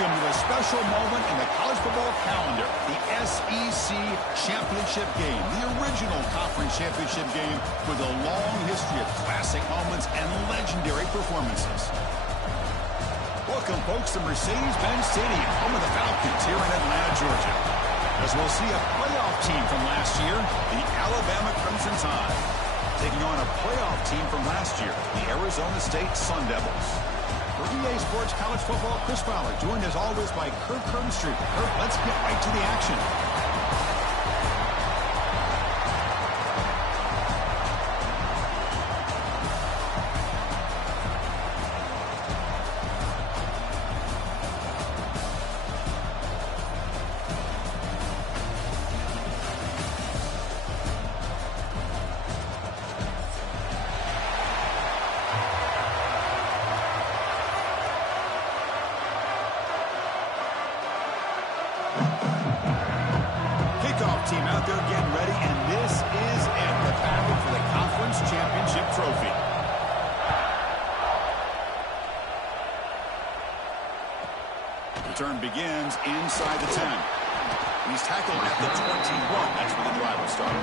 Welcome to a special moment in the college football calendar, the SEC Championship game, the original conference championship game with a long history of classic moments and legendary performances. Welcome, folks, to Mercedes-Benz Stadium, home of the Falcons here in Atlanta, Georgia, as we'll see a playoff team from last year, the Alabama Crimson Tide, taking on a playoff team from last year, the Arizona State Sun Devils. For EA Sports College Football, Chris Fowler, joined as always by Kirk Herbstreit. Kirk, let's get right to the action. Team out there getting ready, and this is it, the battle for the conference championship trophy. Return begins inside the 10. He's tackled at the 21. That's where the drive will start.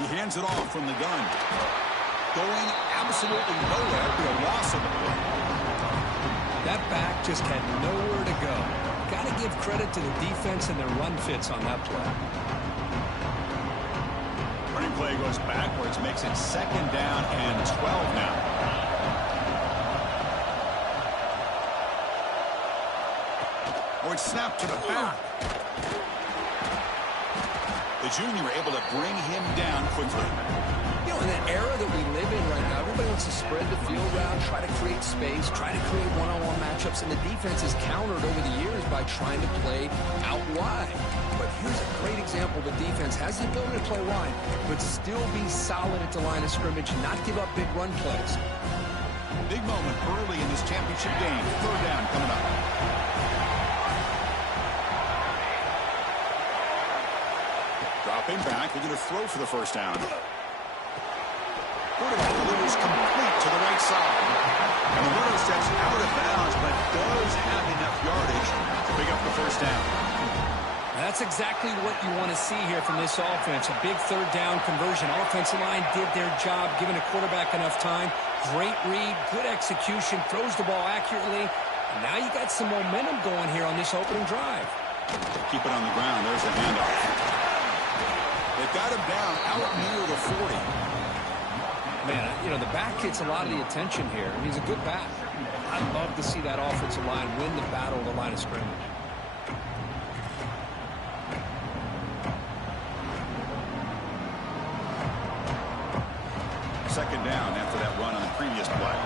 He hands it off from the gun. Going absolutely nowhere for a loss of the play. That back just had nowhere to go. Got to give credit to the defense and their run fits on that play. Running play goes backwards, makes it 2nd down and 12 now. Oh, it's snapped to the back. The junior able to bring him down quickly. You know, in the era that we live in right now, everybody wants to spread the field around, try to create space, try to create one-on-one matchups, and the defense is countered over the years by trying to play out wide. But here's a great example. The defense has the ability to play wide, but still be solid at the line of scrimmage, not give up big run plays. Big moment early in this championship game. 3rd down coming up. Dropping back, looking to throw for the 1st down. Quarterback delivers complete to the right side. And the runner steps out of bounds, but does have enough yardage to pick up the 1st down. That's exactly what you want to see here from this offense. A big 3rd down conversion. Offensive line did their job, giving a quarterback enough time. Great read, good execution, throws the ball accurately. And now you got some momentum going here on this opening drive. Keep it on the ground. There's the handoff. They've got him down out near the 40. Man, you know, the back gets a lot of the attention here. He's a good back. I'd love to see that offensive line win the battle of the line of scrimmage. Second down after that run on the previous play.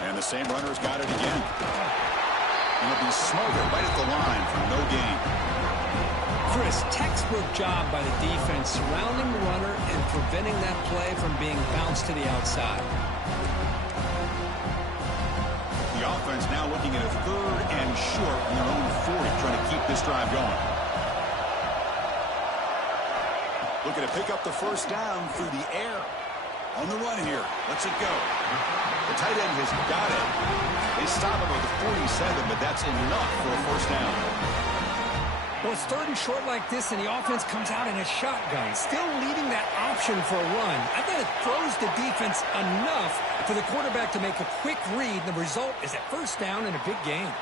And the same runner's got it again. And it'll be smothered right at the line for no gain. Chris, textbook job by the defense surrounding the runner and preventing that play from being bounced to the outside. The offense now looking at a 3rd and short in their own 40, trying to keep this drive going. Looking to pick up the 1st down through the air. On the run here. Lets it go. The tight end has got it. They stop him at the 47, but that's enough for a 1st down. Well, it's 3rd and short like this, and the offense comes out in a shotgun, still leaving that option for a run. I think it throws the defense enough for the quarterback to make a quick read, and the result is a 1st down in a big game.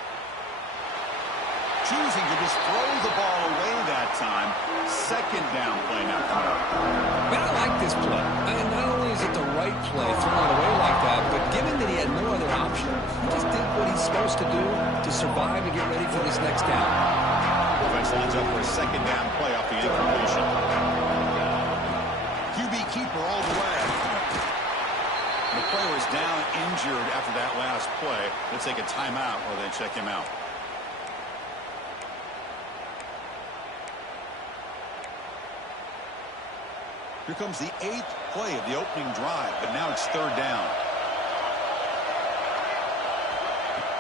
Choosing to just throw the ball away that time. 2nd down play now coming up. Man, I like this play. And not only is it the right play, throwing it away like that, but given that he had no other option, he just did what he's supposed to do to survive and get ready for this next down. Offense lines up for a 2nd down play off the incompletion. player is down injured after that last play. Let's take a timeout while they check him out. Here comes the 8th play of the opening drive, but now it's 3rd down.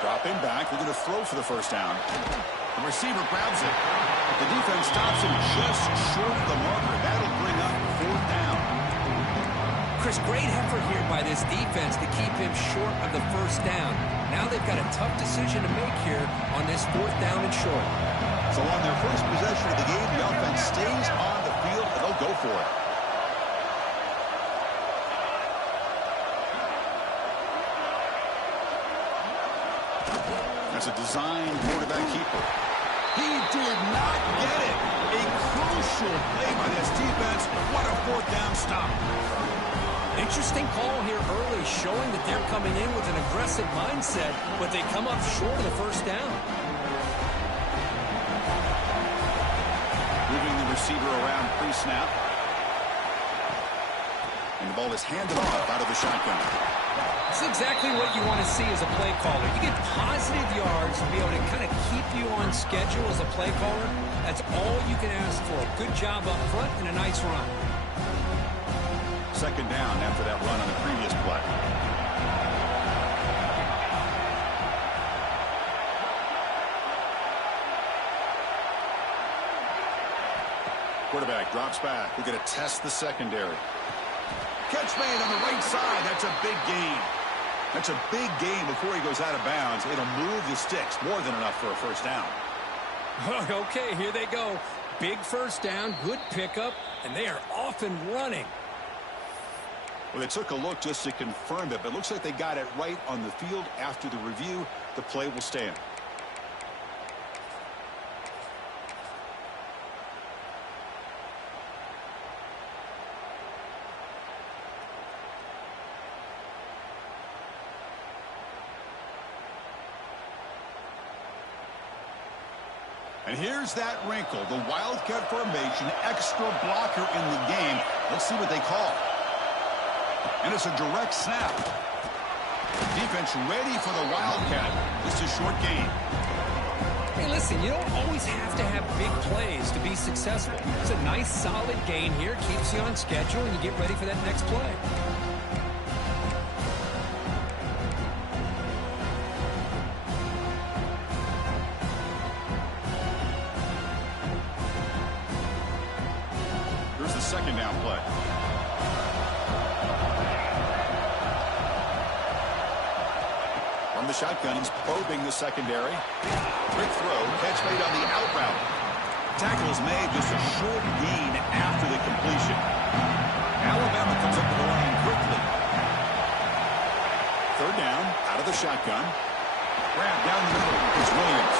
Dropping back, they're going to throw for the 1st down. The receiver grabs it. The defense stops him just short of the marker. That'll bring up 4th down. Chris, great effort here by this defense to keep him short of the 1st down. Now they've got a tough decision to make here on this 4th down and short. So on their first possession of the game, the offense stays on the field, and they'll go for it. That's a designed quarterback keeper. He did not get it. A crucial play by this defense. What a 4th down stop. Interesting call here early, showing that they're coming in with an aggressive mindset, but they come up short of the 1st down. Moving the receiver around pre-snap. And the ball is handed off out of the shotgun. This is exactly what you want to see as a play caller. You get positive yards to be able to kind of keep you on schedule as a play caller. That's all you can ask for. A good job up front and a nice run. 2nd down after that run on the previous play. Quarterback drops back. We're going to test the secondary. Catch made on the right side. That's a big gain. That's a big gain before he goes out of bounds. It'll move the sticks. More than enough for a 1st down. Okay, here they go. Big 1st down, good pickup, and they are off and running. Well, they took a look just to confirm it, but it looks like they got it right on the field. After the review, the play will stand. And here's that wrinkle, the Wildcat formation, extra blocker in the game. Let's see what they call. And it's a direct snap. Defense ready for the Wildcat. Just a short gain. Hey, listen, you don't always have to have big plays to be successful. It's a nice, solid gain here. Keeps you on schedule, and you get ready for that next play. Here's the 2nd down play. From the shotgun, he's probing the secondary. Quick throw, catch made on the out route. Tackle is made, just a short gain after the completion. Alabama comes up to the line quickly. 3rd down, out of the shotgun. Grab down the middle. It's Williams.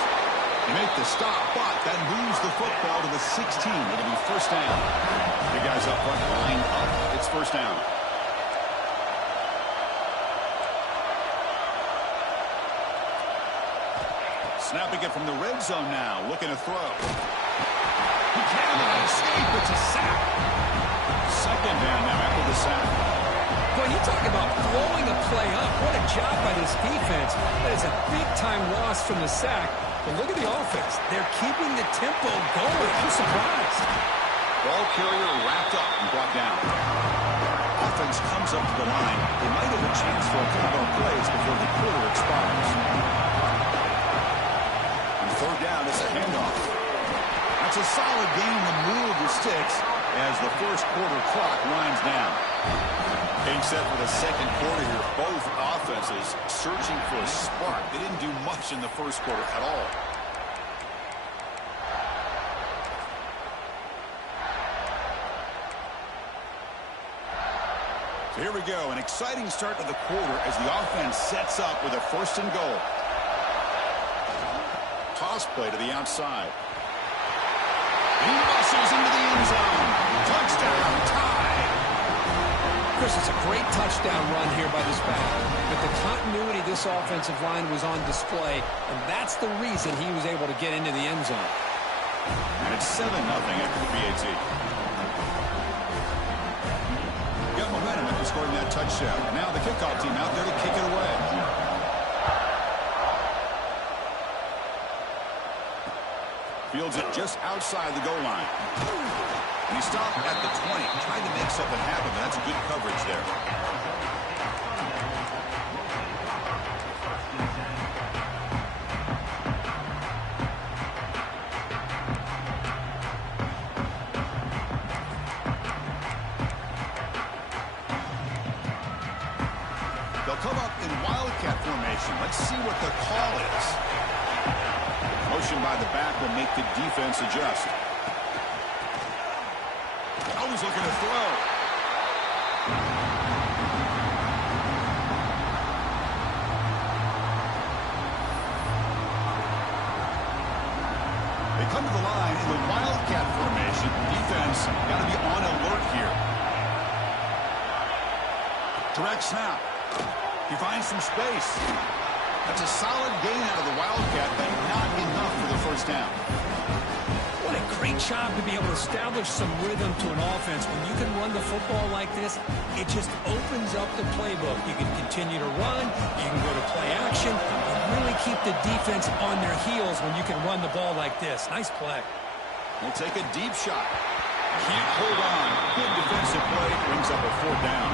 They make the stop, but then moves the football to the 16. It'll be 1st down. The guys up front line up. It's 1st down. Snapping it from the red zone now. Looking to throw. He cannot escape. It's a sack. 2nd down now after the sack. Boy, you talk about blowing a play up. What a job by this defense. That is a big-time loss from the sack. But look at the offense. They're keeping the tempo going. I'm surprised. Ball carrier wrapped up and brought down. Offense comes up to the line. They might have a chance for a couple more plays before the quarter expires. And 3rd down, it's a handoff. That's a solid game to move the sticks as the 1st quarter clock winds down. Being set for the 2nd quarter here, both offenses searching for a spark. They didn't do much in the 1st quarter at all. So here we go, an exciting start to the quarter as the offense sets up with a 1st and goal. Toss play to the outside. He muscles into the end zone. Touchdown, tie. Chris, it's a great touchdown run here by this back. But the continuity of this offensive line was on display, and that's the reason he was able to get into the end zone. And it's 7-0 after the PAT. Got momentum at the scoring that touchdown. Now the kickoff team out there to kick it away. Fields it just outside the goal line. And he stopped at the 20, trying to make something happen. That's good coverage there. They'll come up in wildcat formation. Let's see what the call is. Motion by the back will make the defense adjust. Always looking to throw. They come to the line in the wildcat formation. Defense got to be on alert here. Direct snap. He finds some space. That's a solid gain out of the wildcat, but not enough for the first down. What a great job to be able to establish some rhythm to an offense. When you can run the football like this, it just opens up the playbook. You can continue to run. You can go to play action. And really keep the defense on their heels when you can run the ball like this. Nice play. We'll take a deep shot. Can't hold on. Good defensive play. Brings up a 4th down.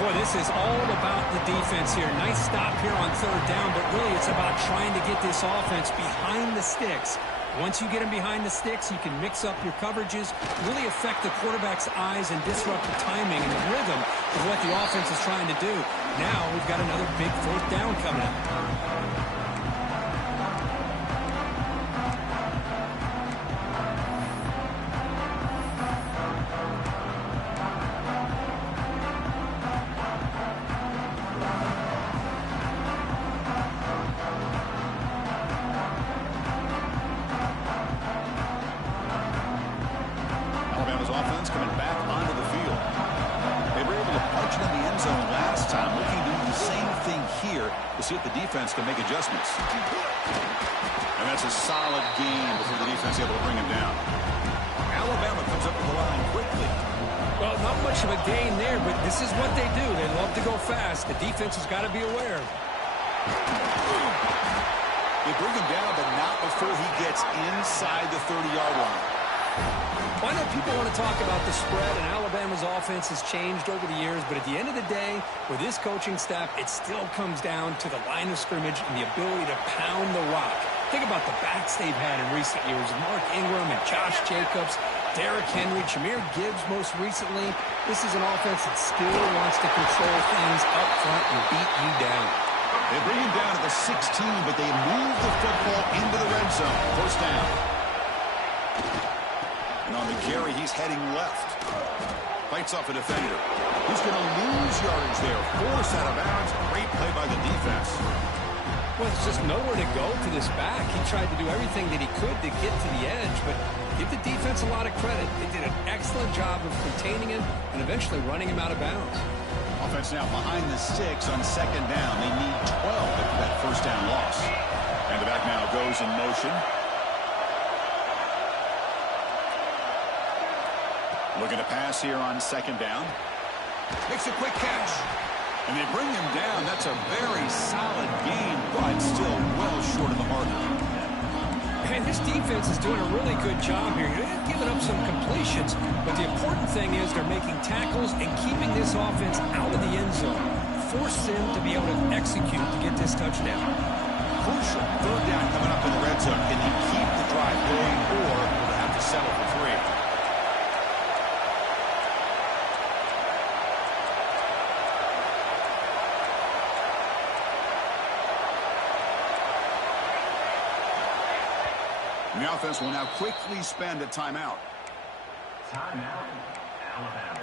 Boy, this is all about the defense here. Nice stop here on 3rd down, but really it's about trying to get this offense behind the sticks. Once you get them behind the sticks, you can mix up your coverages, really affect the quarterback's eyes and disrupt the timing and the rhythm of what the offense is trying to do. Now we've got another big 4th down coming up. Offense coming back onto the field. They were able to punch it in the end zone last time, looking to do the same thing here to see if the defense can make adjustments. And that's a solid gain before the defense is able to bring him down. Alabama comes up to the line quickly. Well, not much of a gain there, but this is what they do. They love to go fast. The defense has got to be aware. They bring him down, but not before he gets inside the 30-yard line. Well, I know people want to talk about the spread, and Alabama's offense has changed over the years, but at the end of the day, with this coaching staff, it still comes down to the line of scrimmage and the ability to pound the rock. Think about the backs they've had in recent years. Mark Ingram and Josh Jacobs, Derrick Henry, Jahmyr Gibbs most recently. This is an offense that still wants to control things up front and beat you down. They bring him down at the 16, but they move the football into the red zone. 1st down. And on the carry, he's heading left. Fights off a defender. He's going to lose yardage there. Forced out of bounds. Great play by the defense. Well, it's just nowhere to go for this back. He tried to do everything that he could to get to the edge, but give the defense a lot of credit. They did an excellent job of containing him and eventually running him out of bounds. Offense now behind the sticks on 2nd down. They need 12 after that 1st down loss. And the back now goes in motion. Looking to pass here on 2nd down. Makes a quick catch. And they bring him down. That's a very solid gain, but still well short of the marker. And this defense is doing a really good job here. They're giving up some completions, but the important thing is they're making tackles and keeping this offense out of the end zone. Force them to be able to execute to get this touchdown. Crucial 3rd down coming up in the red zone. Can he keep the drive going, or will they have to settle for 3? The offense will now quickly spend a timeout. Timeout, Alabama.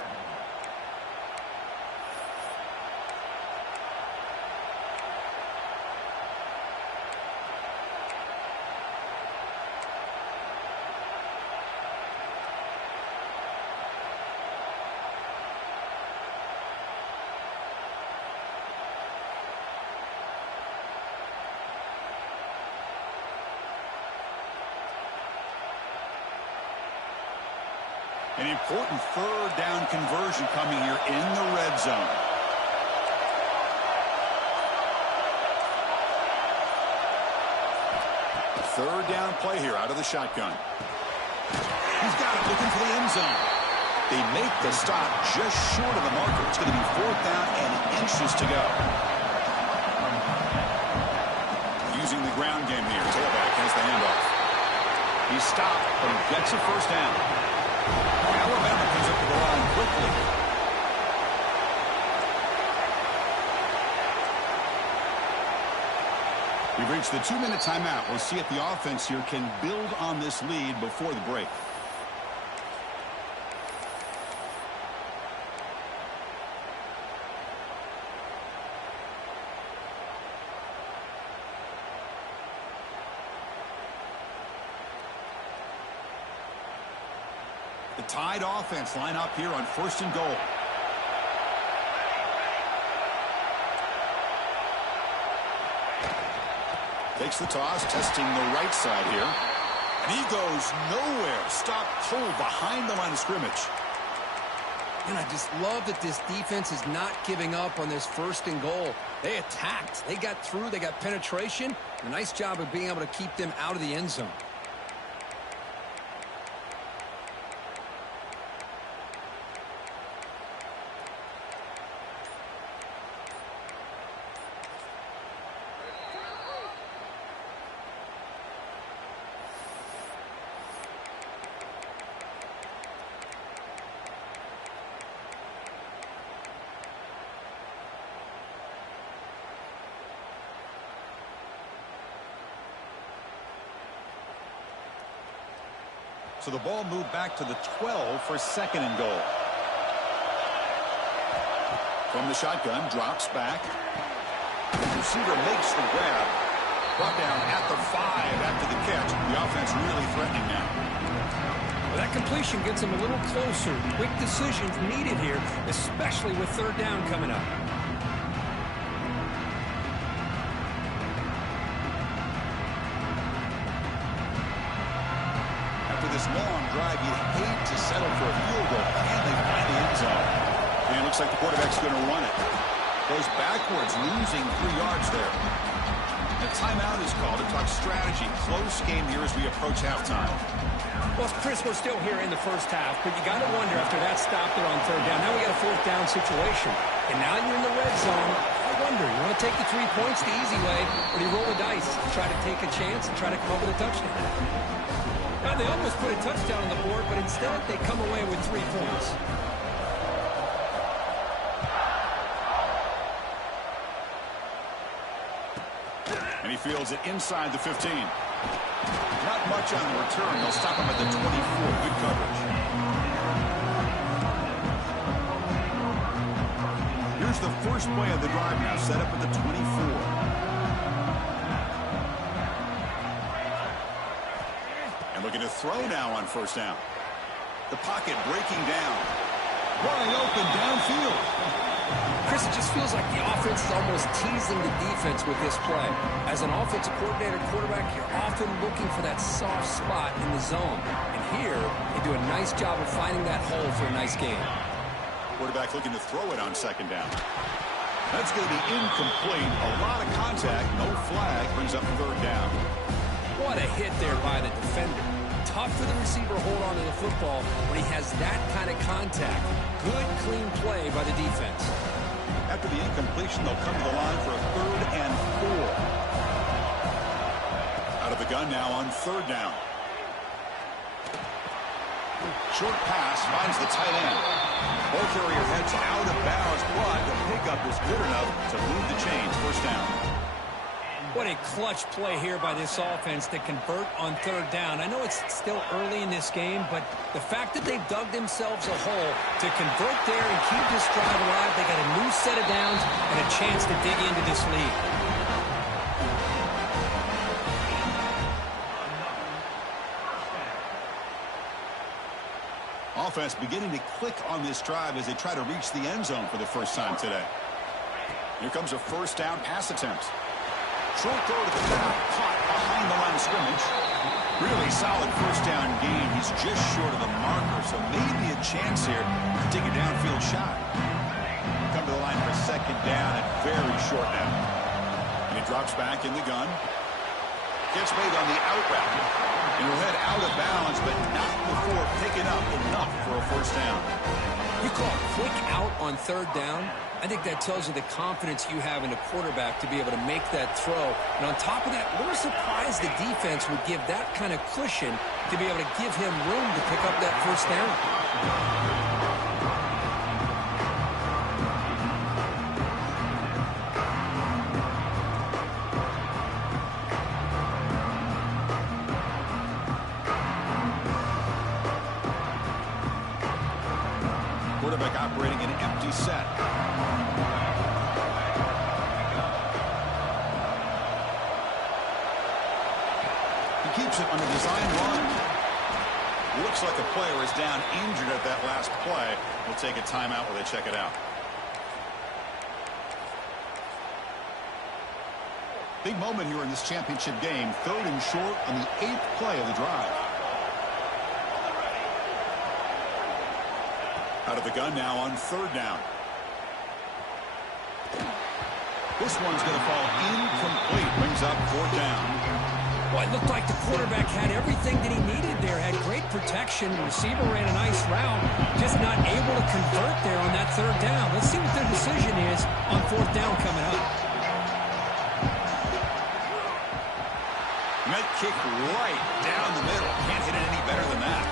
An important third down conversion coming here in the red zone. Third down play here out of the shotgun. He's got it, looking for the end zone. They make the stop just short of the marker. It's going to be fourth down and inches to go. Using the ground game here. Tailback has the handoff. He's stopped, but he gets a first down. Alabama comes up to the line quickly. We've reached the 2-minute timeout. We'll see if the offense here can build on this lead before the break. The Tide offense line up here on 1st and goal. Takes the toss, testing the right side here. And he goes nowhere. Stop cold behind the line of scrimmage. And I just love that this defense is not giving up on this 1st and goal. They attacked. They got through. They got penetration. A nice job of being able to keep them out of the end zone. So the ball moved back to the 12 for 2nd and goal. From the shotgun, drops back. The receiver makes the grab. Brought down at the 5 after the catch. The offense really threatening now. Well, that completion gets them a little closer. Quick decisions needed here, especially with 3rd down coming up. This long drive, you'd hate to settle for a field goal, and they find the end zone. And it looks like the quarterback's going to run it. Goes backwards, losing 3 yards there. The timeout is called to talk strategy. Close game here as we approach halftime. Well, Chris, we're still here in the first half, but you got to wonder after that stop there on 3rd down. Now we got a 4th down situation, and now you're in the red zone. I wonder, you want to take the 3 points the easy way, or do you roll the dice, try to take a chance and try to come up with a touchdown? Well, they almost put a touchdown on the board, but instead they come away with 3 points. And he fields it inside the 15. Not much on the return. They'll stop him at the 24. Good coverage. Here's the first play of the drive now, set up at the 24. Looking to throw now on 1st down. The pocket breaking down. Wide open downfield. Chris, it just feels like the offense is almost teasing the defense with this play. As an offensive coordinator, quarterback, you're often looking for that soft spot in the zone. And here, they do a nice job of finding that hole for a nice game. Quarterback looking to throw it on 2nd down. That's going to be incomplete. A lot of contact. No flag. Brings up 3rd down. What a hit there by the defender. Tough for the receiver to hold on to the football when he has that kind of contact. Good, clean play by the defense. After the incompletion, they'll come to the line for a 3rd and 4. Out of the gun now on 3rd down. Short pass finds the tight end. Ball carrier heads out of bounds, but the pickup is good enough to move the chains. 1st down. What a clutch play here by this offense to convert on 3rd down. I know it's still early in this game, but the fact that they've dug themselves a hole to convert there and keep this drive alive, they got a new set of downs and a chance to dig into this lead. Offense beginning to click on this drive as they try to reach the end zone for the first time today. Here comes a 1st down pass attempt. Short throw to the back, caught behind the line of scrimmage. Really solid first down gain. He's just short of the marker, so maybe a chance here to take a downfield shot. Come to the line for second down and very short now. And he drops back in the gun. Gets made on the out route. And he'll head out of bounds, but not before picking up enough for a first down. You call a quick out on third down. I think that tells you the confidence you have in a quarterback to be able to make that throw. And on top of that, a little surprised the defense would give that kind of cushion to be able to give him room to pick up that first down. Quarterback operating an empty set. He keeps it on the design run. Looks like a player is down injured at that last play. We'll take a timeout while they check it out. Big moment here in this championship game. 3rd and short on the 8th play of the drive. Out of the gun now on 3rd down. This one's going to fall incomplete. Brings up 4th down. Well, it looked like the quarterback had everything that he needed there. Had great protection. The receiver ran a nice route. Just not able to convert there on that 3rd down. Let's see what their decision is on 4th down coming up. That kick right down the middle. Can't hit it any better than that.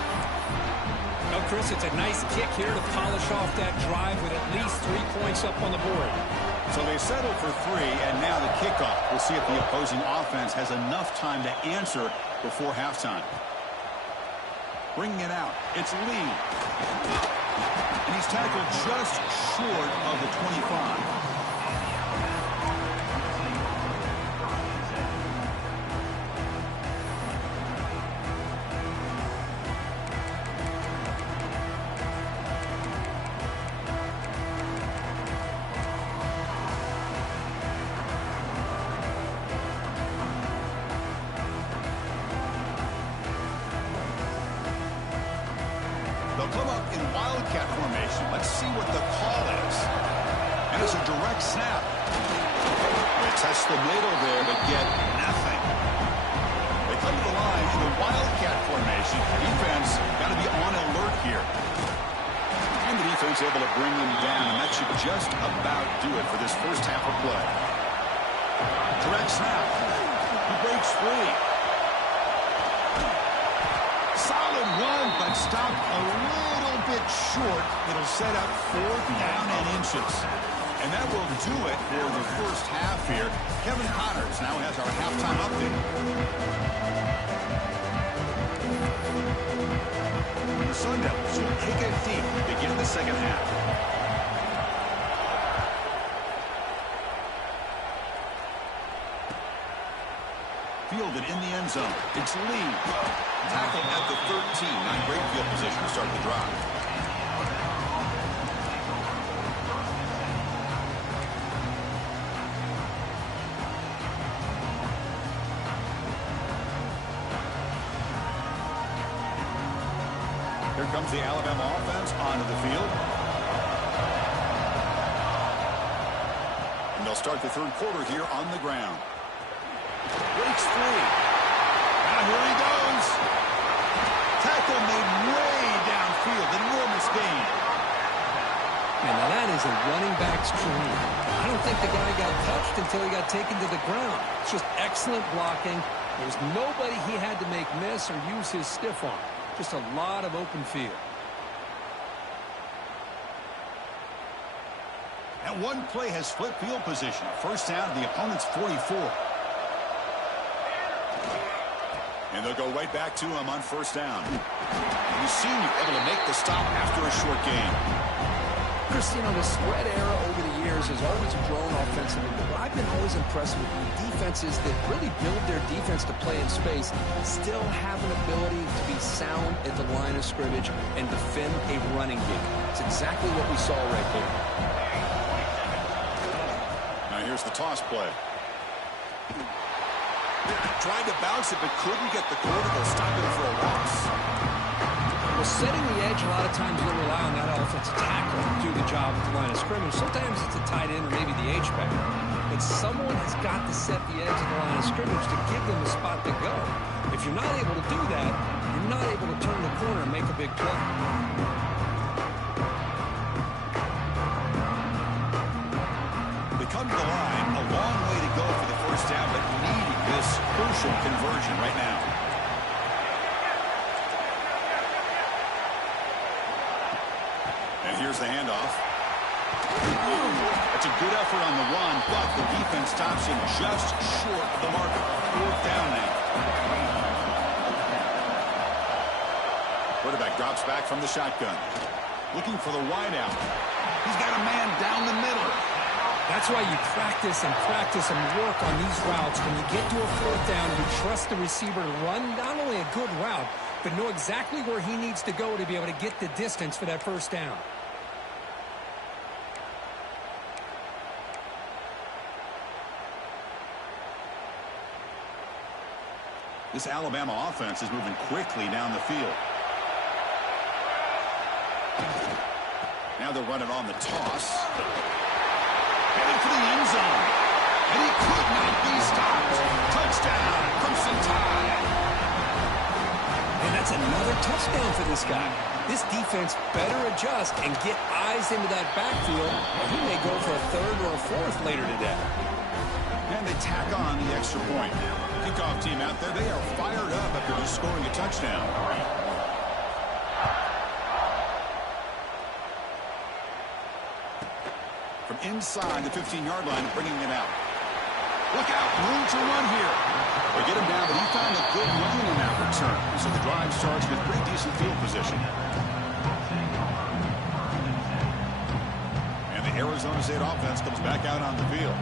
Well, Chris, it's a nice kick here to polish off that drive with at least 3 points up on the board. So they settle for 3, and now the kickoff. We'll see if the opposing offense has enough time to answer before halftime. Bringing it out. It's Lee. And he's tackled just short of the 25. They'll come up in wildcat formation. Let's see what the call is. And it's a direct snap. They test the middle there, but get nothing. They come to the line in the wildcat formation. Defense got to be on alert here. And the defense able to bring him down, and that should just about do it for this first half of play. Direct snap. He breaks free. Solid run, but stopped a little bit short. It'll set up 4th down and inches. And that will do it for the first half here. Kevin Connors now has our halftime update. The Sun Devils will kick it deep to begin the second half. Fielded in the end zone. It's Lee. Tackle at the 13. Not great field position to start the drive. Here comes the Alabama offense onto the field. And they'll start the 3rd quarter here on the ground. Breaks free. Now here he goes. Tackle made way downfield. Enormous gain. And now that is a running back's dream. I don't think the guy got touched until he got taken to the ground. It's just excellent blocking. There's nobody he had to make miss or use his stiff arm. Just a lot of open field. And one play has split field position. First down to the opponent's 44. And they'll go right back to him on first down. And the senior able to make the stop after a short gain. Chris, you know, the spread era over the years has always grown offensively, but I've been always impressed with defenses that really build their defense to play in space, still have an ability to be sound at the line of scrimmage and defend a running game. It's exactly what we saw right there. Now here's the toss play. Tried to bounce it, but couldn't get the quarter to stop it for a loss. Well, setting the edge, a lot of times you'll rely on that offensive tackle to do the job at the line of scrimmage. Sometimes it's a tight end or maybe the H-back. But someone has got to set the edge of the line of scrimmage to give them a spot to go. If you're not able to do that, you're not able to turn the corner and make a big play. They come to the line, a long way to go for the first down, but needing this crucial conversion right now. And here's the handoff. That's a good effort on the run, but the defense stops him just short of the marker. Fourth down now. Quarterback drops back from the shotgun. Looking for the wideout. He's got a man down the middle. That's why you practice and work on these routes. When you get to a fourth down, you trust the receiver to run not only a good route, but know exactly where he needs to go to be able to get the distance for that first down. This Alabama offense is moving quickly down the field. Now they're running on the toss. Headed for the end zone. And he could not be stopped. Touchdown, Crimson Tide. And that's another touchdown for this guy. This defense better adjust and get eyes into that backfield, or he may go for a third or a fourth later today. And they tack on the extra point. Kickoff team out there, they are fired up after just scoring a touchdown. From inside the 15-yard line, bringing it out. Look out, room to run here. They get him down, but he found a good lane in that return. So the drive starts with pretty decent field position. And the Arizona State offense comes back out on the field.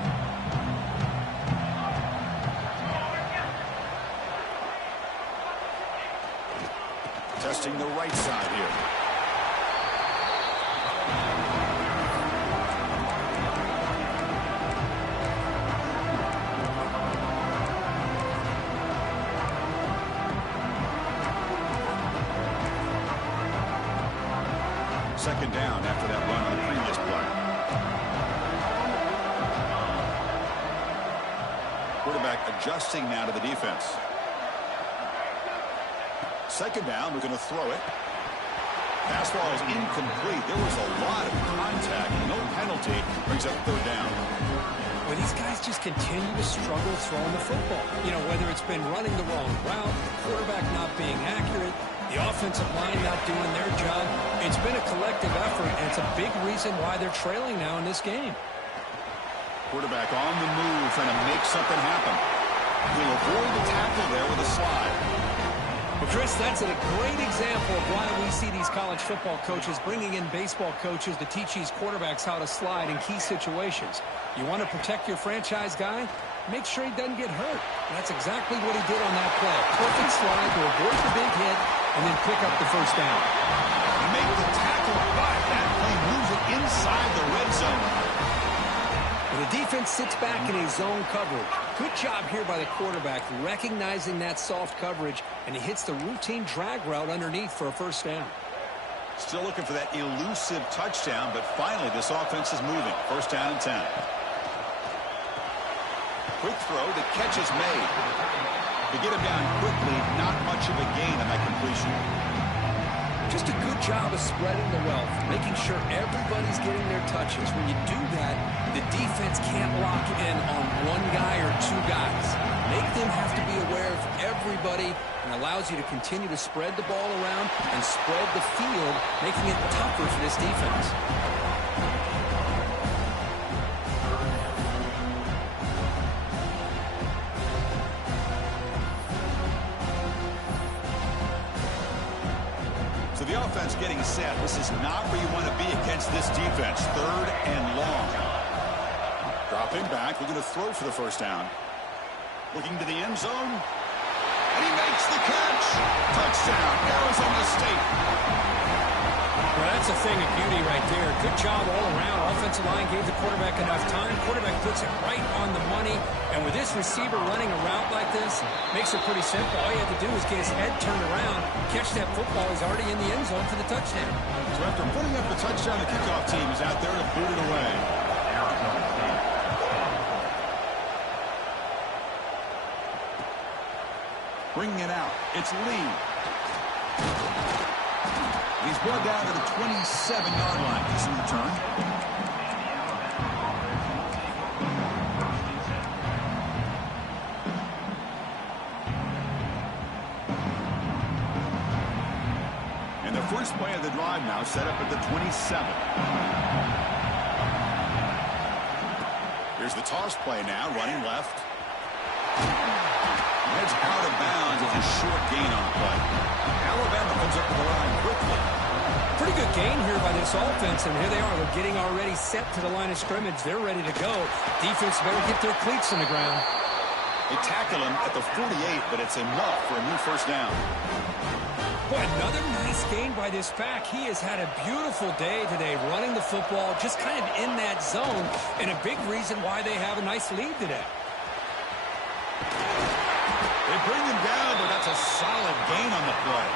Testing the right side here. Second down after that run on the previous play. Quarterback adjusting now to the defense. Second down, we're going to throw it. Pass ball is incomplete. There was a lot of contact. No penalty. Brings up third down. Well, these guys just continue to struggle throwing the football. You know, whether it's been running the wrong route, the quarterback not being accurate, the offensive line not doing their job. It's been a collective effort, and it's a big reason why they're trailing now in this game. Quarterback on the move, trying to make something happen. He'll avoid the tackle there with a slide. Well, Chris, that's a great example of why we see these college football coaches bringing in baseball coaches to teach these quarterbacks how to slide in key situations. You want to protect your franchise guy? Make sure he doesn't get hurt. And that's exactly what he did on that play. Perfect slide to avoid the big hit and then pick up the first down. Make the tackle, but that play moves it inside the red zone. The defense sits back in a zone coverage. Good job here by the quarterback, recognizing that soft coverage, and he hits the routine drag route underneath for a first down. Still looking for that elusive touchdown, but finally this offense is moving. First down and 10. Quick throw, the catch is made. To get him down quickly, not much of a gain on that completion. Just a good job of spreading the wealth, making sure everybody's getting their touches. When you do that, the defense can't lock in on one guy or two guys. Make them have to be aware of everybody, and allows you to continue to spread the ball around and spread the field, making it tougher for this defense. So the offense getting set. This is not where you want to be against this defense. Third and long. Dropping back, looking to throw for the first down. Looking to the end zone. And he makes the catch. Touchdown, Arizona State. Well, That's a thing of beauty right there. Good job all around. Offensive line gave the quarterback enough time. Quarterback puts it right on the money. And with this receiver running a route like this, makes it pretty simple. All you have to do is get his head turned around, catch that football. He's already in the end zone for the touchdown. So after putting up the touchdown, the kickoff team is out there to boot it away. Bringing it out. It's Lee. He's brought down to the 27-yard line. He's in return. And the first play of the drive now set up at the 27. Here's the toss play now, running left. It's out of bounds with a short gain on the play. Alabama comes up to the line quickly. Pretty good gain here by this offense, and here they are. They're getting already set to the line of scrimmage. They're ready to go. Defense better get their cleats in the ground. They tackle him at the 48, but it's enough for a new first down. Boy, another nice gain by this back. He has had a beautiful day today running the football, just kind of in that zone, and a big reason why they have a nice lead today. They bring him down, but that's a solid gain on the play.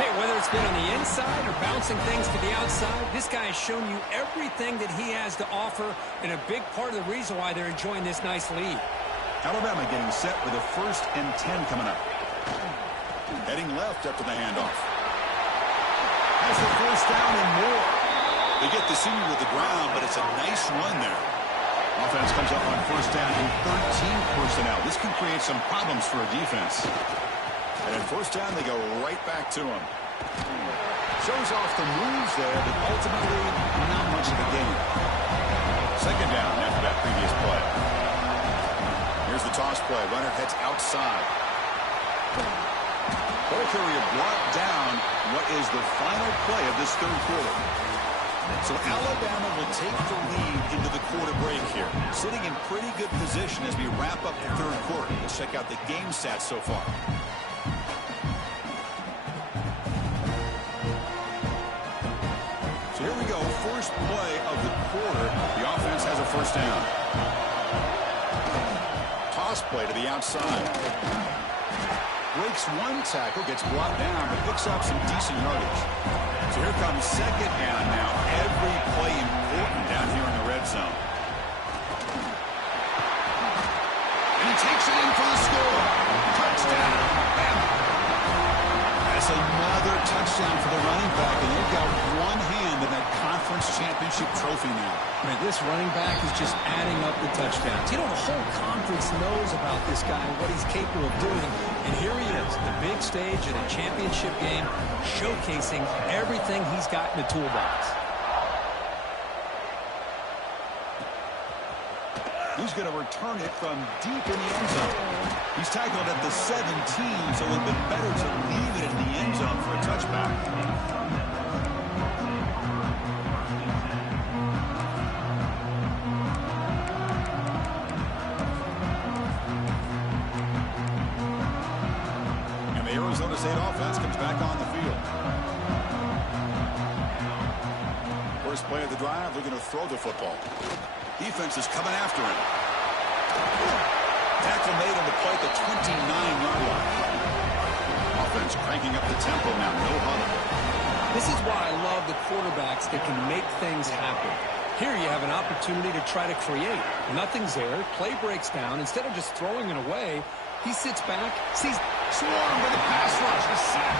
Hey, whether it's been on the inside or bouncing things to the outside, this guy has shown you everything that he has to offer, and a big part of the reason why they're enjoying this nice lead. Alabama getting set with a 1st and 10 coming up. Heading left after the handoff. Has the first down and more. They get the senior to the ground, but it's a nice run there. Offense comes up on first down in 13 personnel. This can create some problems for a defense. And at first down, they go right back to him. Shows off the moves there, but ultimately not much of a gain. Second down after that previous play. Here's the toss play. Runner heads outside. Ball carrier brought down what is the final play of this third quarter. So Alabama will take the lead into the quarter break here. Sitting in pretty good position as we wrap up the third quarter. Let's check out the game stats so far. So here we go. First play of the quarter. The offense has a first down. Toss play to the outside. Breaks one tackle, gets brought down, but picks up some decent yardage. So here comes second down now. Every play important down here in the red zone. And he takes it in for the score. Touchdown, Alabama. That's another touchdown for the running back, and they've got one hand in that conference championship trophy now. Man, this running back is just adding up the touchdowns. You know, the whole conference knows about this guy and what he's capable of doing. And here he is, the big stage in a championship game, showcasing everything he's got in the toolbox. He's going to return it from deep in the end zone. He's tackled at the 17, so it would have been better to leave it in the end zone for a touchback. And the Arizona State offense comes back on the field. First play of the drive, they're going to throw the football. Defense is coming after him. Tackle made on the play at the 29-yard line. Offense cranking up the tempo now. No huddle. This is why I love the quarterbacks that can make things happen. Here you have an opportunity to try to create. Nothing's there. Play breaks down. Instead of just throwing it away, he sits back, sees Swarm with a pass rush. A sack.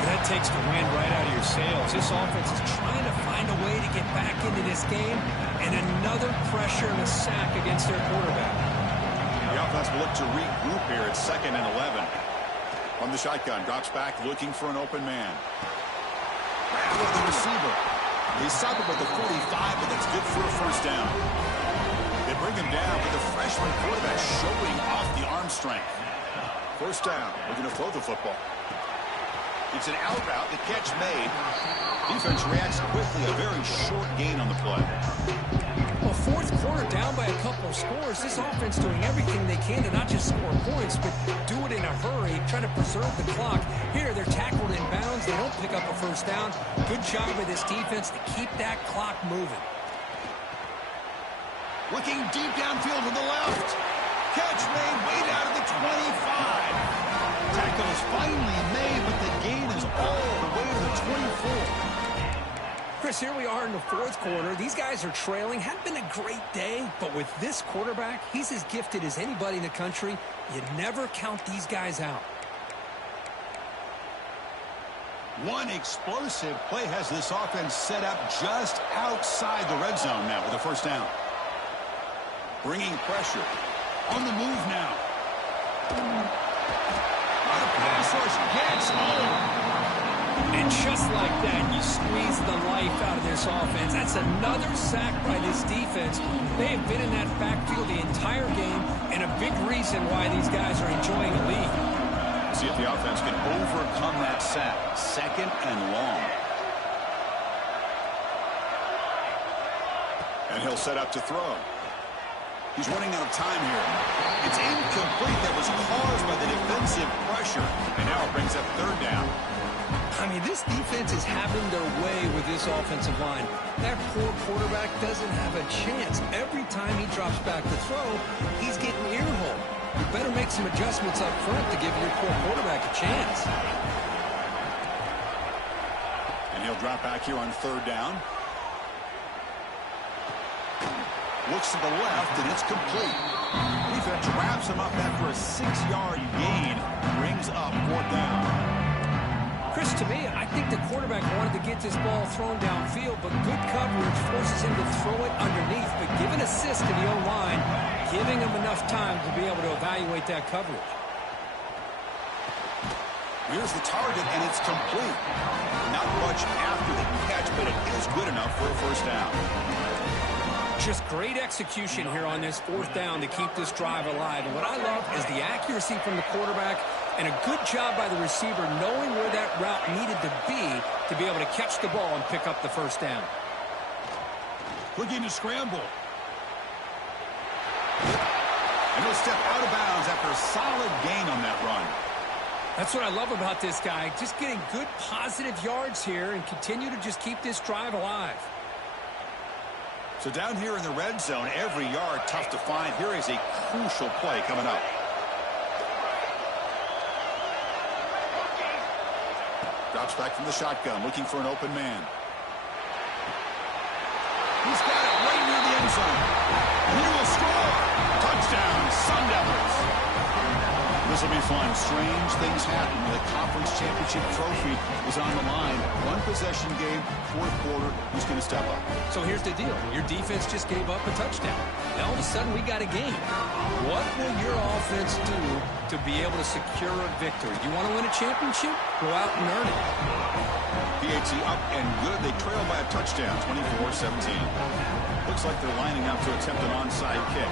But that takes the wind right out of your sails. This offense is trying to find a way to get back into this game, and another pressure and a sack against their quarterback. The offense will look to regroup here at 2nd and 11. From the shotgun, drops back looking for an open man. Grab with the receiver. They stop him at the 45, but that's good for a first down. They bring him down with the freshman quarterback showing off the arm strength. First down. We're going to throw the football. It's an out route. The catch made. Defense reacts quickly. A very short gain on the play. Well, fourth quarter down by a couple, scores, this offense doing everything they can to not just score points, but do it in a hurry, trying to preserve the clock. Here, they're tackled in bounds. They don't pick up a first down. Good job by this defense to keep that clock moving. Looking deep downfield to the left. Catch made way down to the 25. Tackle is finally made, but the gain is all the way to the 24. Chris, here we are in the fourth quarter. These guys are trailing. Hadn't been a great day, but with this quarterback, he's as gifted as anybody in the country. You never count these guys out. One explosive play has this offense set up just outside the red zone now with a first down. Bringing pressure. On the move now. The pass rush gets home. And just like that, you squeeze the life out of this offense. That's another sack by this defense. They have been in that backfield the entire game, and a big reason why these guys are enjoying a lead. See if the offense can overcome that sack. Second and long. And he'll set up to throw. He's running out of time here. It's incomplete. That was caused by the defensive pressure. And now it brings up third down. I mean, this defense is having their way with this offensive line. That poor quarterback doesn't have a chance. Every time he drops back to throw, he's getting earholed. You better make some adjustments up front to give your poor quarterback a chance. And he'll drop back here on third down. Looks to the left, and it's complete. Defense wraps him up after a 6-yard gain. Brings up fourth down. Chris, to me, I think the quarterback wanted to get this ball thrown downfield, but good coverage forces him to throw it underneath. But give an assist to the O-line, giving him enough time to be able to evaluate that coverage. Here's the target, and it's complete. Not much after the catch, but it is good enough for a first down. Just great execution here on this fourth down to keep this drive alive. And what I love is the accuracy from the quarterback and a good job by the receiver knowing where that route needed to be able to catch the ball and pick up the first down. Looking to scramble. And he'll step out of bounds after a solid gain on that run. That's what I love about this guy. Just getting good positive yards here and continue to just keep this drive alive. So down here in the red zone, every yard tough to find. Here is a crucial play coming up. Drops back from the shotgun, looking for an open man. He's got it right near the end zone. He will score. Touchdown, Sun Devils. This will be fun. Strange things happen when the conference championship trophy is on the line. One possession game, fourth quarter, who's going to step up? So here's the deal. Your defense just gave up a touchdown. Now all of a sudden we got a game. What will your offense do to be able to secure a victory? You want to win a championship? Go out and earn it. PAT up and good. They trail by a touchdown, 24-17. Looks like they're lining up to attempt an onside kick.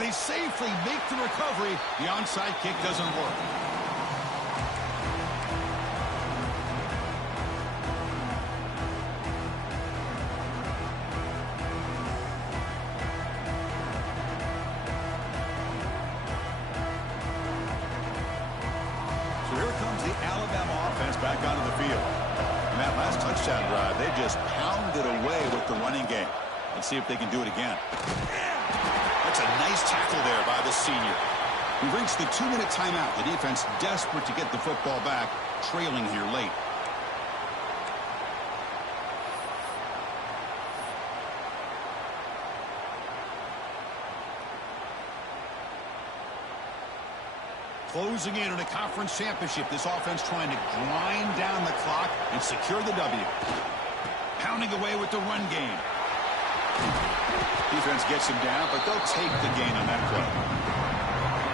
They safely make the recovery. The onside kick doesn't work. So here comes the Alabama offense back onto the field. And that last touchdown drive, they just pounded away with the running game. Let's see if they can do it again. That's a nice tackle there by the senior. We've reached the 2-minute timeout. The defense desperate to get the football back, trailing here late. Closing in on a conference championship. This offense trying to grind down the clock and secure the W. Pounding away with the run game. Defense gets him down, but they'll take the gain on that play.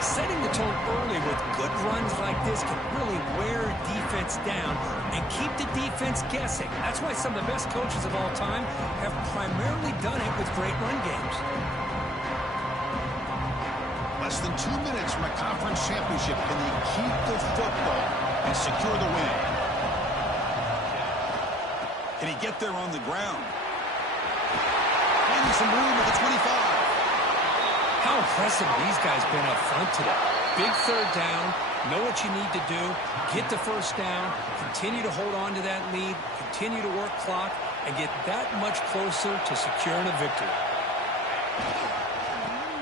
Setting the tone early with good runs like this can really wear defense down and keep the defense guessing. That's why some of the best coaches of all time have primarily done it with great run games. Less than 2 minutes from a conference championship. Can they keep the football and secure the win? Can he get there on the ground? Finding some room at the 25. How impressive have these guys been up front today? Big third down, know what you need to do, get the first down, continue to hold on to that lead, continue to work clock, and get that much closer to securing a victory.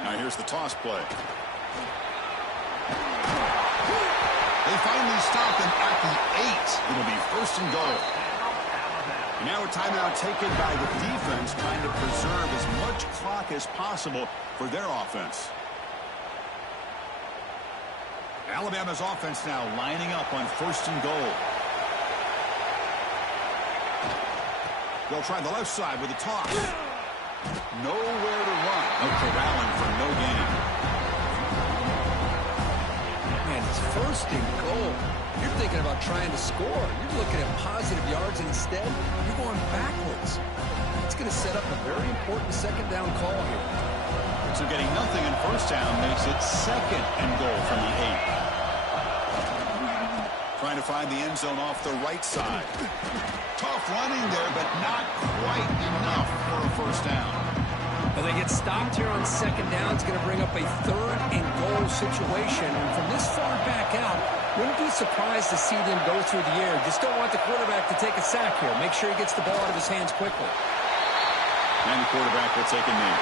Now here's the toss play. They finally stop him at the 8. It'll be first and goal. And now a timeout taken by the defense, trying to preserve as much clock as possible for their offense. Alabama's offense now lining up on first and goal. They'll try the left side with a toss. Nowhere to run. No corralling for no gain. Man, it's first and goal. You're thinking about trying to score. You're looking at positive yards, and instead, you're going backwards. That's going to set up a very important second down call here. So getting nothing in first down makes it second and goal from the 8. Trying to find the end zone off the right side. Tough running there, but not quite enough for a first down. Well, they get stopped here on second down. It's going to bring up a third and goal situation. And from this far back out, wouldn't be surprised to see them go through the air. Just don't want the quarterback to take a sack here. Make sure he gets the ball out of his hands quickly. And the quarterback will take a knee.